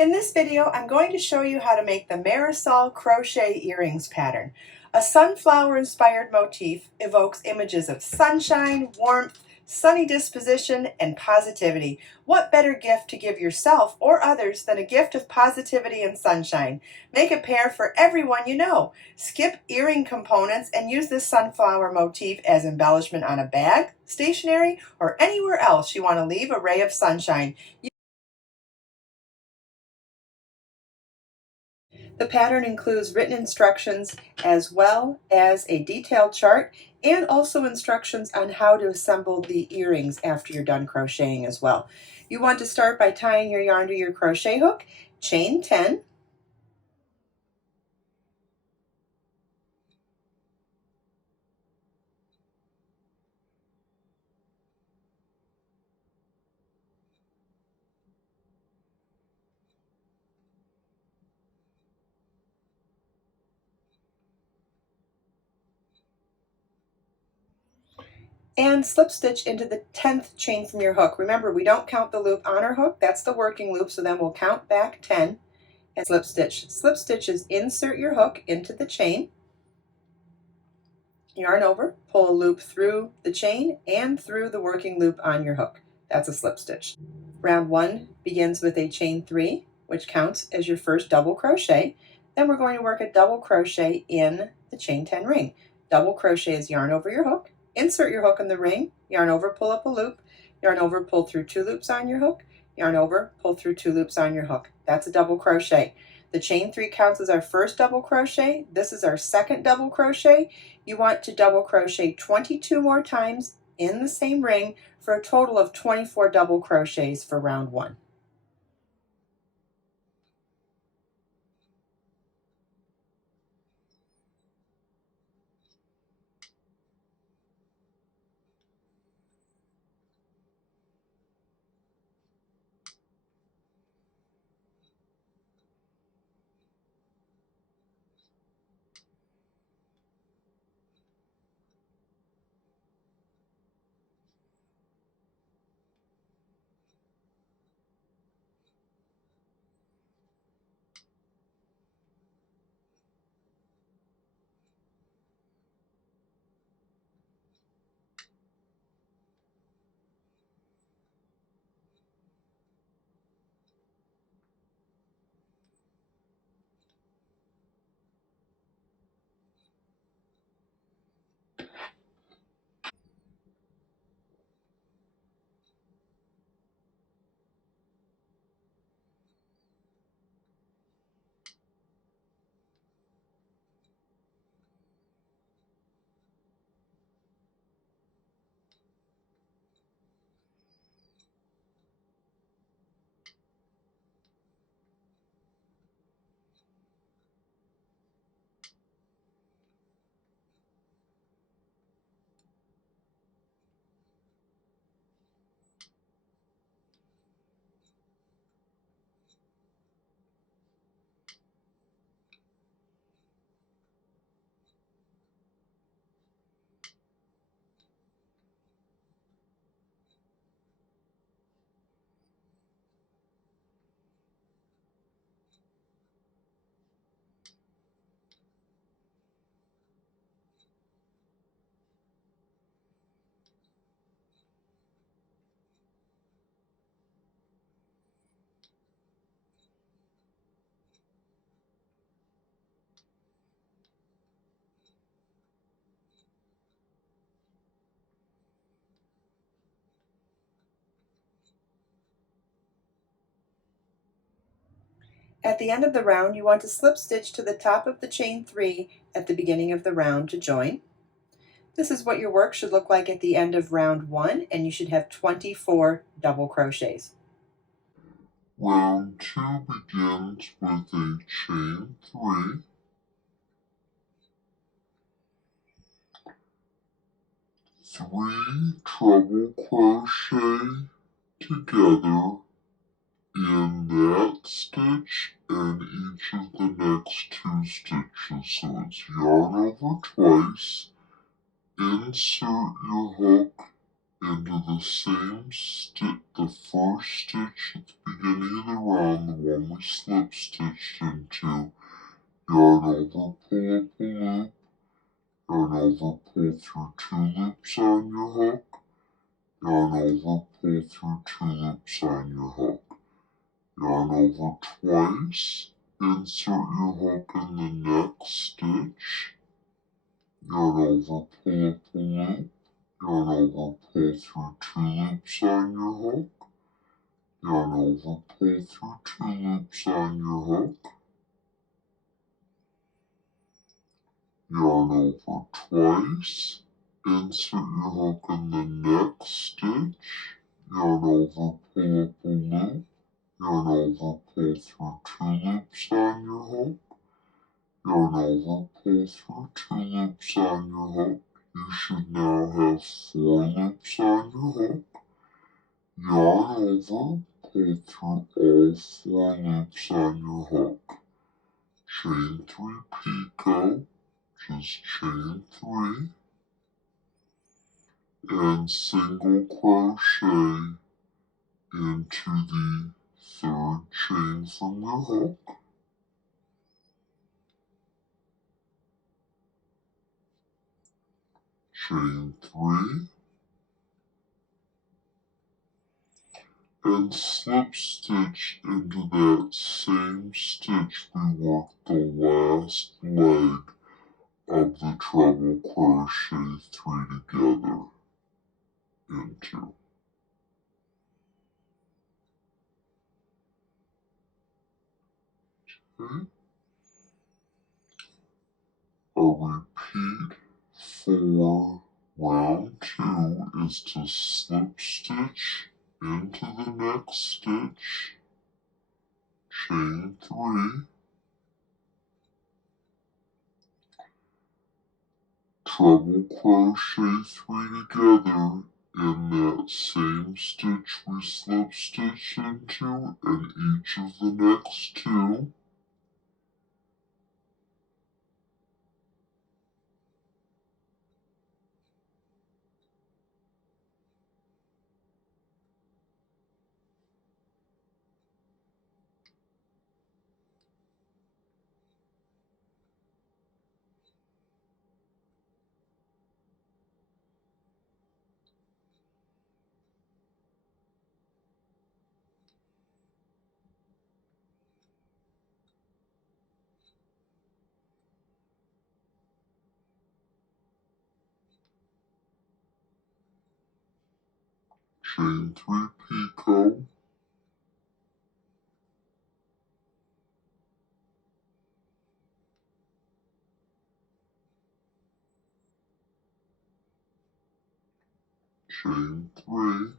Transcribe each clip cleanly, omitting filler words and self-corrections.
In this video, I'm going to show you how to make the Marisol crochet earrings pattern. A sunflower-inspired motif evokes images of sunshine, warmth, sunny disposition, and positivity. What better gift to give yourself or others than a gift of positivity and sunshine? Make a pair for everyone you know. Skip earring components and use this sunflower motif as embellishment on a bag, stationery, or anywhere else you want to leave a ray of sunshine. The pattern includes written instructions as well as a detailed chart and also instructions on how to assemble the earrings after you're done crocheting as well. You want to start by tying your yarn to your crochet hook, chain 10, and slip stitch into the 10th chain from your hook. Remember, we don't count the loop on our hook. That's the working loop, so then we'll count back 10 and slip stitch. Slip stitch is insert your hook into the chain, yarn over, pull a loop through the chain and through the working loop on your hook. That's a slip stitch. Round 1 begins with a chain 3, which counts as your first double crochet. Then we're going to work a double crochet in the chain 10 ring. Double crochet is yarn over your hook, insert your hook in the ring, yarn over, pull up a loop, yarn over, pull through 2 loops on your hook, yarn over, pull through 2 loops on your hook. That's a double crochet. The chain 3 counts as our first double crochet. This is our second double crochet. You want to double crochet 22 more times in the same ring for a total of 24 double crochets for round 1. At the end of the round, you want to slip stitch to the top of the chain 3 at the beginning of the round to join. This is what your work should look like at the end of round 1, and you should have 24 double crochets. Round 2 begins with a chain 3, 3 treble crochet together in that stitch and each of the next 2 stitches. So it's yarn over twice, insert your hook into the same stitch, the first stitch at the beginning of the round, the one we slip stitched into, yarn over, pull up a loop, yarn over, pull through 2 loops on your hook, yarn over, pull through 2 loops on your hook, yarn over twice, insert your hook in the next stitch, yarn over, pull up a loop, yarn over, pull through 2 loops on your hook, yarn over, pull through 2 loops on your hook, yarn over twice, insert your hook in the next stitch, yarn over, pull up a loop, yarn over, pull through 2 loops on your hook, yarn over, pull through 2 loops on your hook. You should now have 4 loops on your hook, yarn over, pull through all 4 loops on your hook, chain 3 picot, just chain 3, and single crochet into the 3rd chain from your hook, chain 3, and slip stitch into that same stitch we worked the last leg of the treble crochet 3 together into. Okay. A repeat for round 2 is to slip stitch into the next stitch, chain 3, treble crochet 3 together in that same stitch we slip stitched into and each of the next 2, chain 3 picot, chain 3,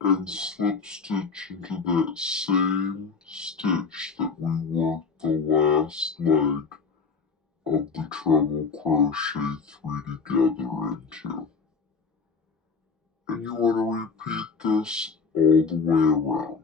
and slip stitch into that same stitch that we worked the last leg of the treble crochet 3 together into. And you want to repeat this all the way around.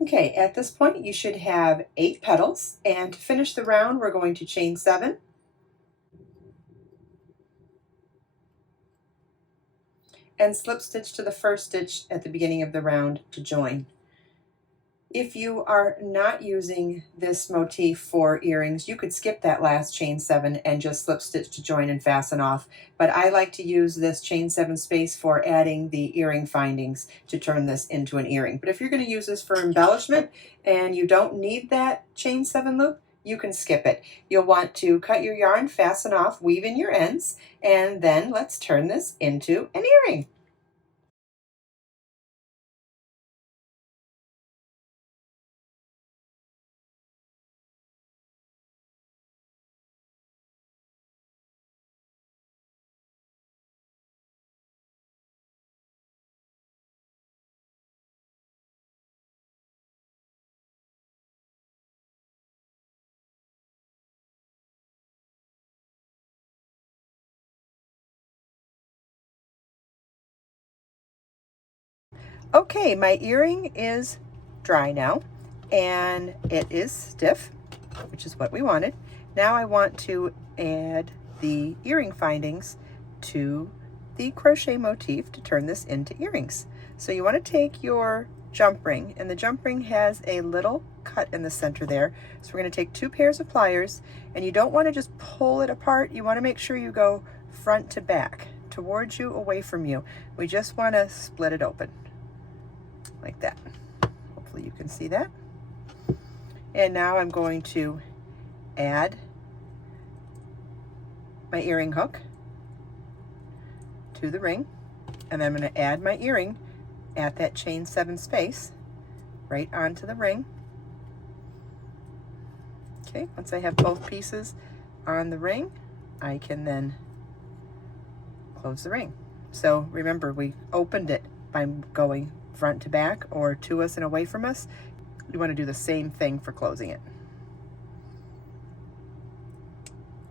Okay, at this point you should have 8 petals, and to finish the round we're going to chain 7 and slip stitch to the first stitch at the beginning of the round to join. If you are not using this motif for earrings, you could skip that last chain 7 and just slip stitch to join and fasten off. But I like to use this chain 7 space for adding the earring findings to turn this into an earring. But if you're going to use this for embellishment and you don't need that chain 7 loop, you can skip it. You'll want to cut your yarn, fasten off, weave in your ends, and then let's turn this into an earring. Okay, my earring is dry now, and it is stiff, which is what we wanted. Now I want to add the earring findings to the crochet motif to turn this into earrings. So you want to take your jump ring, and the jump ring has a little cut in the center there. So we're going to take 2 pairs of pliers, and you don't want to just pull it apart. You want to make sure you go front to back, towards you, away from you. We just want to split it open like that. Hopefully you can see that. And now I'm going to add my earring hook to the ring, and I'm going to add my earring at that chain 7 space right onto the ring. Okay, once I have both pieces on the ring, I can then close the ring. So remember, we opened it by going front to back or to us and away from us. You want to do the same thing for closing it.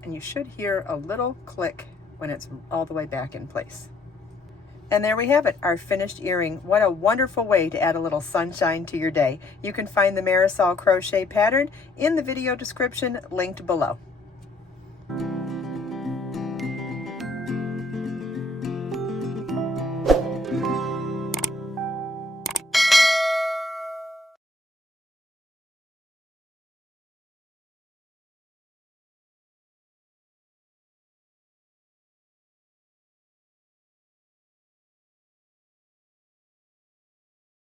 And you should hear a little click when it's all the way back in place. And there we have it, our finished earring. What a wonderful way to add a little sunshine to your day. You can find the Marisol crochet pattern in the video description linked below.